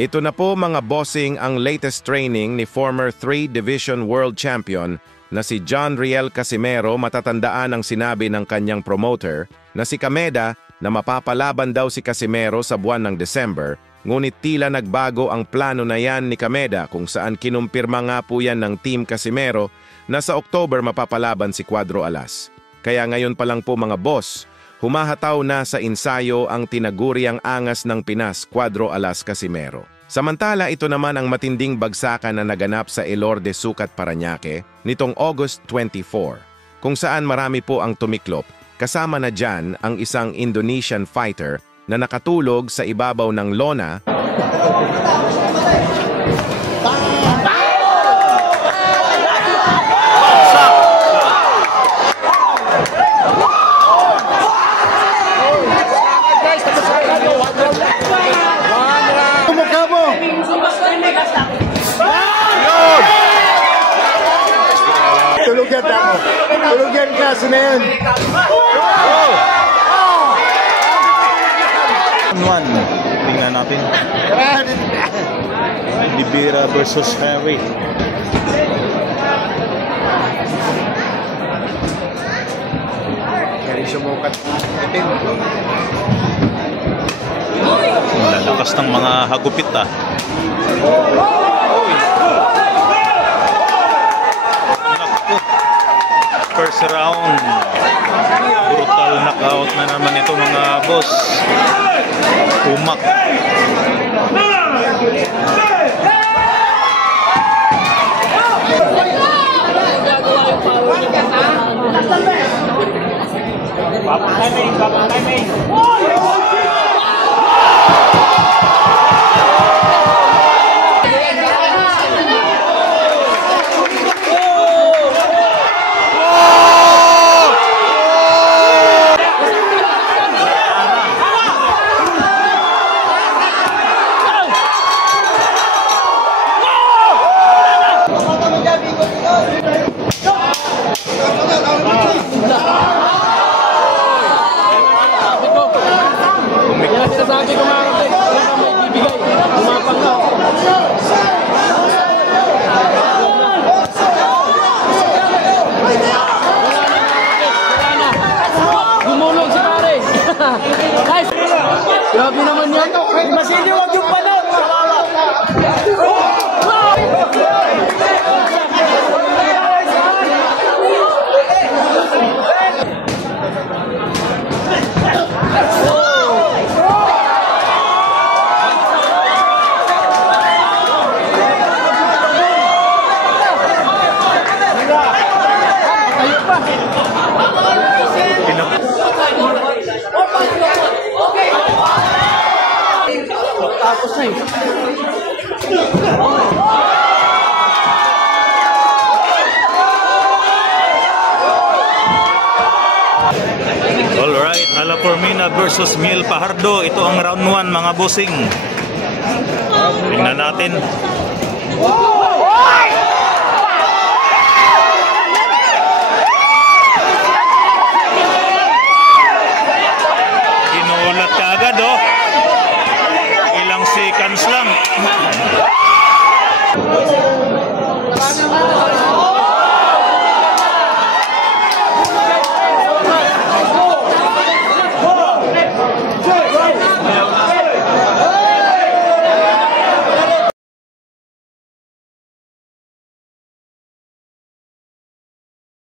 Ito na po mga bossing ang latest training ni former 3-division world champion na si John Riel Casimero. Matatandaan ang sinabi ng kanyang promoter na si Kameda na mapapalaban daw si Casimero sa buwan ng December, ngunit tila nagbago ang plano na yan ni Kameda kung saan kinumpirma nga po yan ng Team Casimero na sa October mapapalaban si Cuadro Alas. Kaya ngayon pa lang po mga boss, humahataw na sa ensayo ang tinaguriang angas ng Pinas, Cuadro Alas Casimero. Samantala, ito naman ang matinding bagsakan na naganap sa Elorde Sucat, Parañaque nitong August 24, kung saan marami po ang tumiklop, kasama na dyan ang isang Indonesian fighter na nakatulog sa ibabaw ng lona. Tulugan ako. Tulugan klase na yan. Tingnan natin. Libera versus Harry. Harry sumukat. Lalakas ng mga hagupit ah. First round, brutal knockout na naman ito mga boss. Umak. Sabi ko mga kapatid, wala kang may bibigay. Umapang na. Wala na. Gumulong si pare. Guys, grabe naman yan. Masindi, wag yung pala. Tapos na Alright, Ala Formina versus Miel Pajardo. Ito ang round 1 mga bossing. Tingnan natin. Ginulat ka agad oh. Ilang seconds lang.